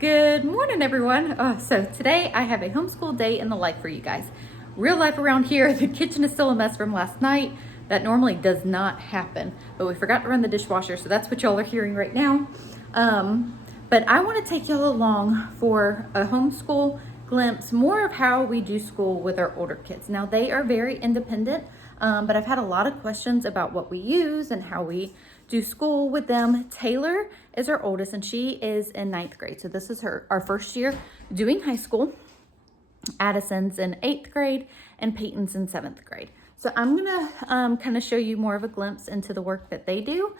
Good morning, everyone. So today I have a homeschool day in the life for you guys. Real life around here. The kitchen is still a mess from last night. That normally does not happen, but we forgot to run the dishwasher, so that's what y'all are hearing right now. But I want to take y'all along for a homeschool glimpse, more of how we do school with our older kids. Now, they are very independent, but I've had a lot of questions about what we use and how we do school with them. Taylor is our oldest, and she is in 9th grade. So this is our first year doing high school. Addison's in 8th grade, and Peyton's in 7th grade. So I'm gonna kind of show you more of a glimpse into the work that they do.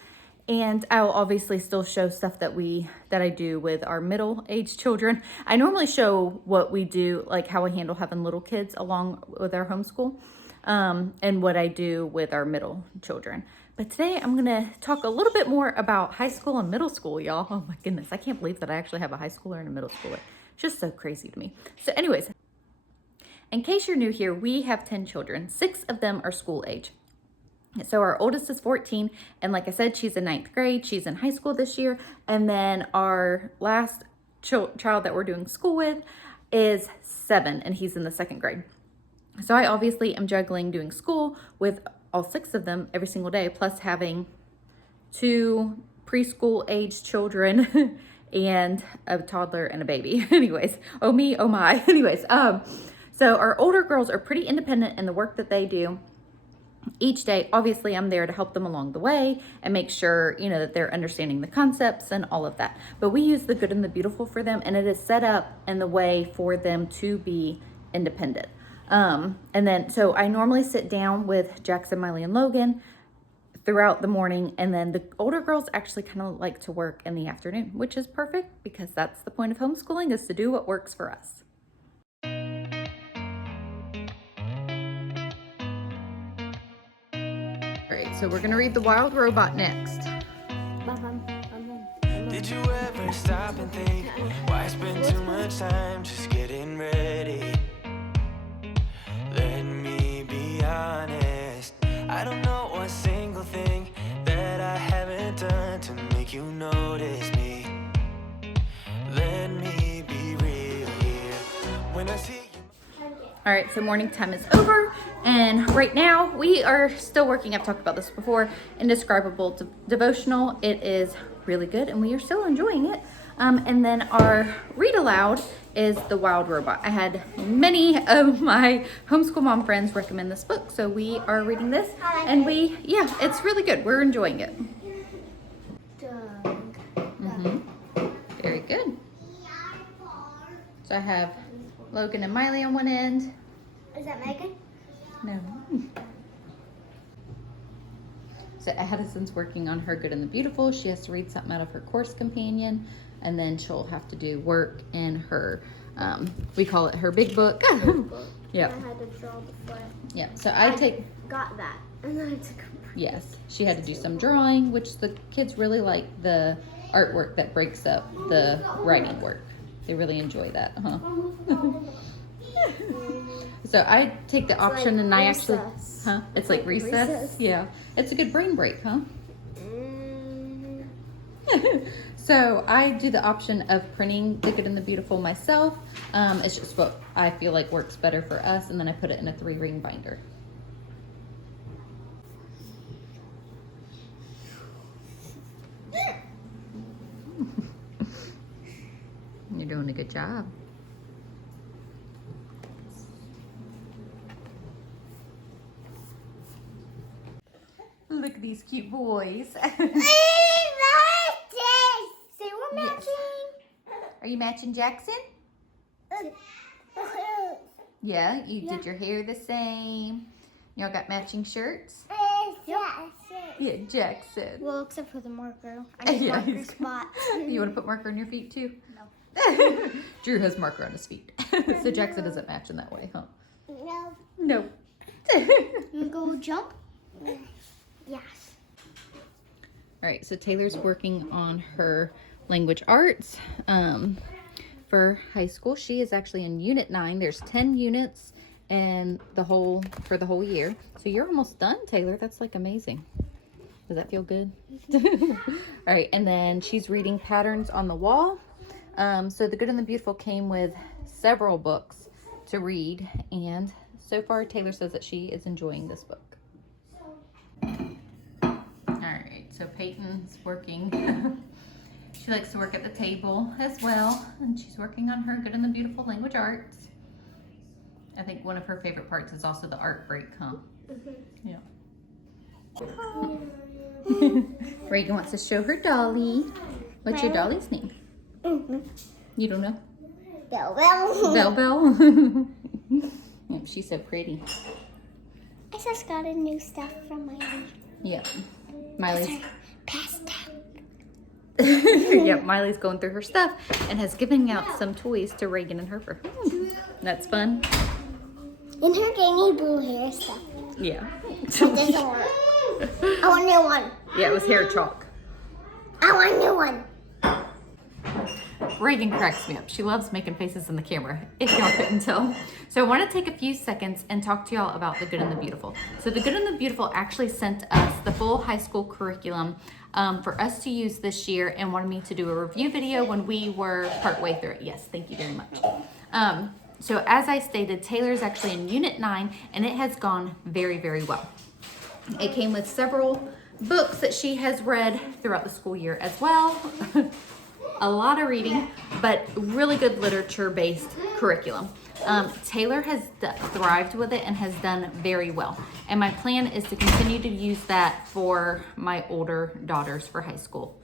And I'll obviously still show stuff that I do with our middle-aged children. I normally show what we do, like how I handle having little kids along with our homeschool, and what I do with our middle children. But today I'm gonna talk a little bit more about high school and middle school, y'all. Oh my goodness, I can't believe that I actually have a high schooler and a middle schooler. It's just so crazy to me. So anyways, in case you're new here, we have 10 children. 6 of them are school age. So our oldest is 14, and like I said, she's in 9th grade. She's in high school this year. And then our last child that we're doing school with is 7, and he's in the 2nd grade. So I obviously am juggling doing school with all 6 of them every single day, plus having 2 preschool age children and a toddler and a baby. Anyways, oh me, oh my. Anyways, so our older girls are pretty independent in the work that they do. Each day, obviously, I'm there to help them along the way and make sure, that they're understanding the concepts and all of that. But we use the good and the beautiful for them, and it is set up in the way for them to be independent. So I normally sit down with Jackson, Miley, and Logan throughout the morning, and then the older girls actually kind of like to work in the afternoon, which is perfect because that's the point of homeschooling, is to do what works for us. All right, so we're gonna read The Wild Robot next. Did you ever stop and think, why spend too much time just getting ready? Let me be honest, I don't know one single thing that I haven't done to make you notice me. Let me be real here when I see you. All right, so morning time is over, and right now we are still working, I've talked about this before, Indescribable Devotional. It is really good, and we are still enjoying it. And then our read aloud is The Wild Robot. I had many of my homeschool mom friends recommend this book, so we are reading this, and it's really good. We're enjoying it. Very good. So I have Logan and Miley on one end. Is that Megan? No. So Addison's working on her Good and the Beautiful. She has to read something out of her course companion, and then she'll have to do work in her, we call it her big book. Yeah. I had to draw the foot. Yeah, so Got that. And then I took a break. Yes, she had to do some drawing, which the kids really like the artwork that breaks up the writing work. They really enjoy that, huh? So I take the option, like and I recess. actually, it's like recess? Yeah, it's a good brain break, huh? So I do the option of printing The Good and the Beautiful myself. It's just what I feel like works better for us, and then I put it in a 3-ring binder. You're doing a good job. Look at these cute boys. Say we're matching. Are you matching Jackson? Yeah, you did your hair the same. Y'all got matching shirts? Yeah, Jackson. Well, except for the marker. I need marker spot. You want to put marker on your feet too? No. Drew has marker on his feet. So Jackson doesn't match in that way, huh? No. No. You go jump? Yes. All right, so Taylor's working on her language arts for high school. She is actually in Unit 9. There's 10 units and for the whole year. So you're almost done, Taylor. That's like amazing. Does that feel good? All right, and then she's reading Patterns on the Wall. So The Good and the Beautiful came with several books to read, and so far Taylor says that she is enjoying this book. Alright, so Peyton's working. She likes to work at the table as well, and she's working on her Good and the Beautiful language arts. I think one of her favorite parts is also the art break, huh? Yeah. Reagan wants to show her dolly. What's your dolly's name? You don't know? Bell Bell. Bell Bell. Yep, she's so pretty. I just got a new stuff from Miley. Yep. Miley's. Pasta. Yep, Miley's going through her stuff and has given out some toys to Reagan and Harper. That's fun. And her Danny blue hair stuff. Yeah. It doesn't work. I want a new one. Yeah, it was hair chalk. I want a new one. Reagan cracks me up. She loves making faces in the camera, if y'all couldn't tell. So I want to take a few seconds and talk to y'all about The Good and the Beautiful. So The Good and the Beautiful actually sent us the full high school curriculum for us to use this year and wanted me to do a review video when we were partway through it. Yes, thank you very much. So as I stated, Taylor's actually in Unit 9 and it has gone very, very well. It came with several books that she has read throughout the school year as well. A lot of reading, but really good literature-based curriculum. Taylor has thrived with it and has done very well. And my plan is to continue to use that for my older daughters for high school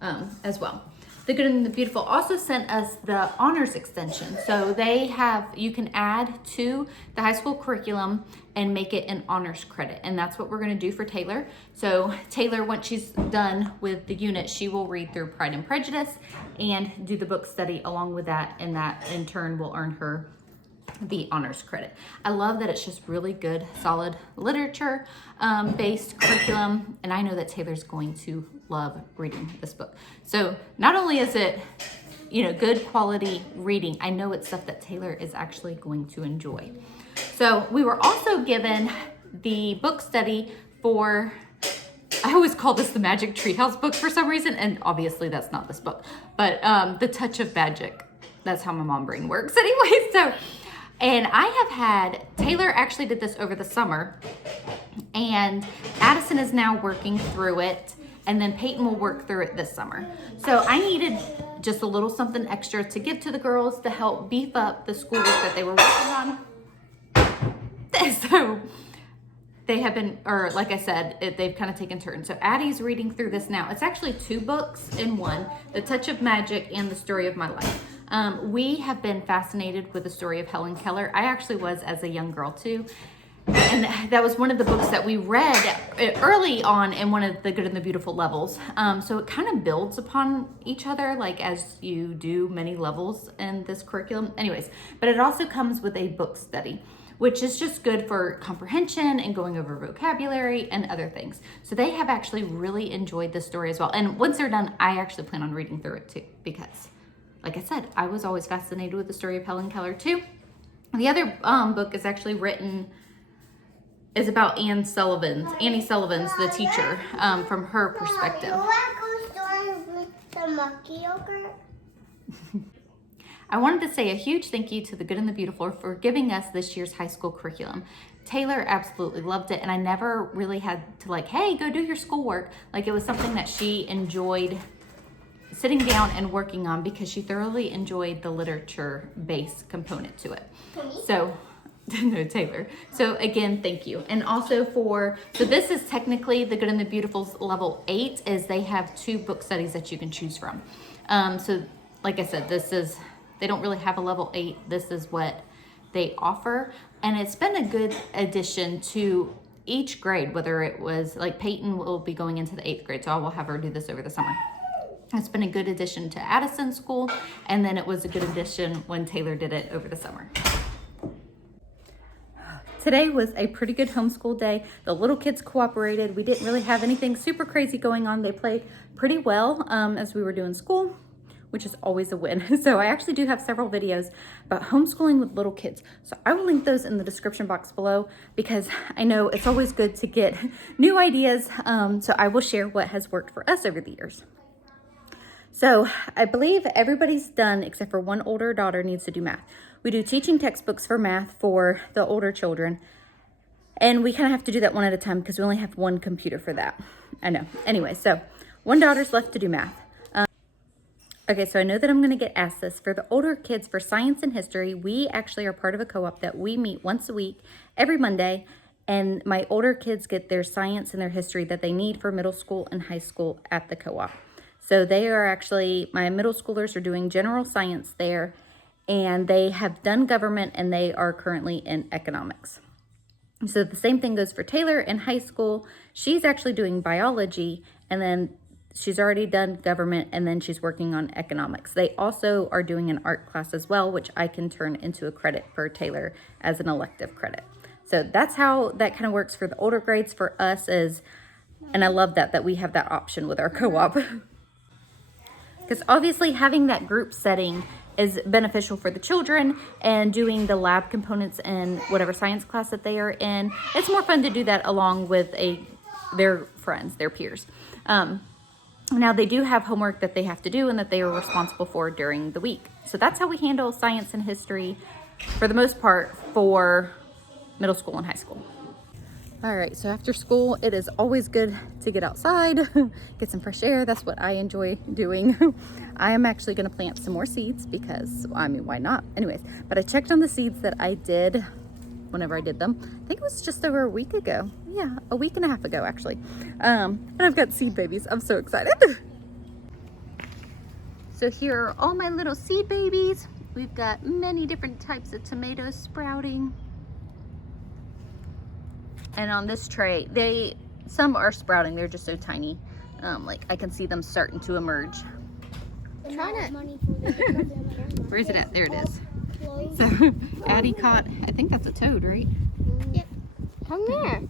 as well. The Good and the Beautiful also sent us the honors extension. So you can add to the high school curriculum and make it an honors credit. And that's what we're gonna do for Taylor. So Taylor, once she's done with the unit, she will read through Pride and Prejudice and do the book study along with that. And that in turn will earn her the honors credit. I love that it's just really good, solid literature based curriculum. And I know that Taylor's going to love reading this book. So not only is it, good quality reading, I know it's stuff that Taylor is actually going to enjoy. So we were also given the book study for, I always call this the Magic Treehouse book for some reason. And obviously that's not this book, but The Touch of Magic. That's how my mom brain works anyway. So, and I have had, Taylor actually did this over the summer, and Addison is now working through it, and then Peyton will work through it this summer. So I needed just a little something extra to give to the girls to help beef up the schoolwork that they were working on. So they have been, or like I said, they've kind of taken turns. So Addie's reading through this now. It's actually 2 books in one, The Touch of Magic and The Story of My Life. We have been fascinated with the story of Helen Keller. I actually was as a young girl too. And that was one of the books that we read early on in one of the Good and the Beautiful levels. So it kind of builds upon each other, like as you do many levels in this curriculum. Anyways, but it also comes with a book study, which is just good for comprehension and going over vocabulary and other things. So they have actually really enjoyed this story as well. And once they're done, I actually plan on reading through it too, because like I said, I was always fascinated with the story of Helen Keller too. The other book is actually is about Annie Sullivan's, the teacher, from her perspective. You want to go stories with the monkey yogurt? I wanted to say a huge thank you to The Good and the Beautiful for giving us this year's high school curriculum. Taylor absolutely loved it, and I never really had to hey, go do your schoolwork. Like, it was something that she enjoyed sitting down and working on because she thoroughly enjoyed the literature-based component to it. So, no, Taylor. So again, thank you. And also so this is technically The Good and the Beautiful's level 8, is they have 2 book studies that you can choose from. So like I said, they don't really have a level 8. This is what they offer. And it's been a good addition to each grade, whether it was Peyton will be going into the 8th grade. So I will have her do this over the summer. It's been a good addition to Addison's school. And then it was a good addition when Taylor did it over the summer. Today was a pretty good homeschool day. The little kids cooperated. We didn't really have anything super crazy going on. They played pretty well as we were doing school, which is always a win. So I actually do have several videos about homeschooling with little kids. So I will link those in the description box below because I know it's always good to get new ideas. So I will share what has worked for us over the years. So I believe everybody's done except for one older daughter needs to do math. We do teaching textbooks for math for the older children. And we kind of have to do that one at a time because we only have one computer for that. I know. Anyway, so one daughter's left to do math. Okay, so I know that I'm going to get asked this. For the older kids, for science and history, we actually are part of a co-op that we meet once a week, every Monday. And my older kids get their science and their history that they need for middle school and high school at the co-op. So they are actually, my middle schoolers are doing general science there. And they have done government and they are currently in economics. So the same thing goes for Taylor in high school. She's actually doing biology and then she's already done government and then she's working on economics. They also are doing an art class as well, which I can turn into a credit for Taylor as an elective credit. So that's how that kind of works for the older grades for us is, and I love that we have that option with our co-op. Because obviously having that group setting is beneficial for the children and doing the lab components in whatever science class that they are in. It's more fun to do that along with their friends, their peers. Now they do have homework that they have to do and that they are responsible for during the week. So that's how we handle science and history for the most part for middle school and high school. All right, so after school, it is always good to get outside, get some fresh air. That's what I enjoy doing. I am actually gonna plant some more seeds because, I mean, why not? Anyways, but I checked on the seeds that I did whenever I did them. I think it was just over a week ago. Yeah, a week and a half ago, actually. And I've got seed babies. I'm so excited. So here are all my little seed babies. We've got many different types of tomatoes sprouting. And on this tray, some are sprouting. They're just so tiny. Like I can see them starting to emerge. Where is it at? There it is. So Addie caught, I think that's a toad, right? Yep. Come here.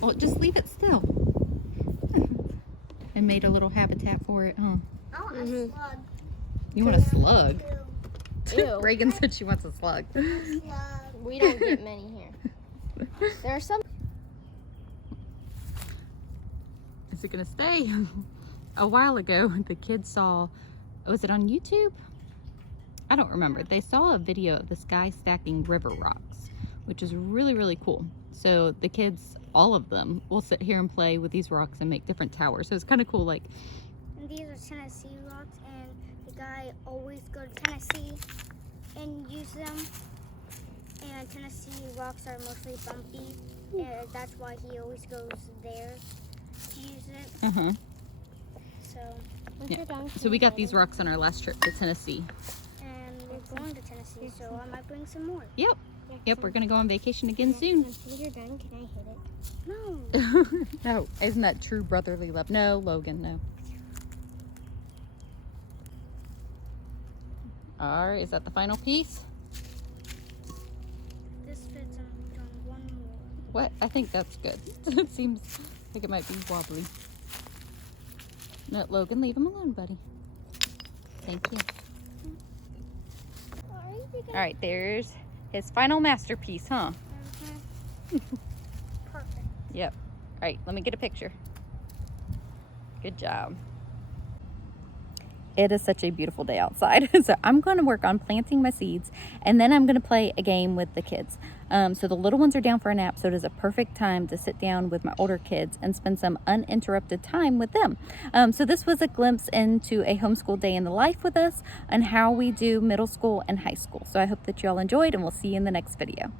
Well, just leave it still. And made a little habitat for it, huh? I want a slug. You want a slug? Ew. Reagan said she wants a slug. We don't get many here. There are some. Is it gonna stay? A while ago, the kids saw, was it on YouTube? I don't remember. They saw a video of this guy stacking river rocks, which is really, really cool. So the kids, all of them, will sit here and play with these rocks and make different towers. So it's kind of cool. Like, And these are Tennessee rocks, and the guy always go to Tennessee and use them. And Tennessee rocks are mostly bumpy, and that's why he always goes there to use it. So, yeah. So we got these rocks on our last trip to Tennessee. And we're going to Tennessee, so I might bring some more. Yep. Yep, we're gonna go on vacation again soon. When you're done, can I hit it? No. No, isn't that true brotherly love? No, Logan, no. All right, is that the final piece? This fits on one more. What? I think that's good. It seems like it might be wobbly. No, Logan, leave him alone, buddy. Thank you. All right, there's his final masterpiece, huh? Perfect. Yep. All right, let me get a picture. Good job. It is such a beautiful day outside. So I'm going to work on planting my seeds and then I'm going to play a game with the kids. So the little ones are down for a nap, so it is a perfect time to sit down with my older kids and spend some uninterrupted time with them. So this was a glimpse into a homeschool day in the life with us and how we do middle school and high school. So I hope that you all enjoyed and we'll see you in the next video.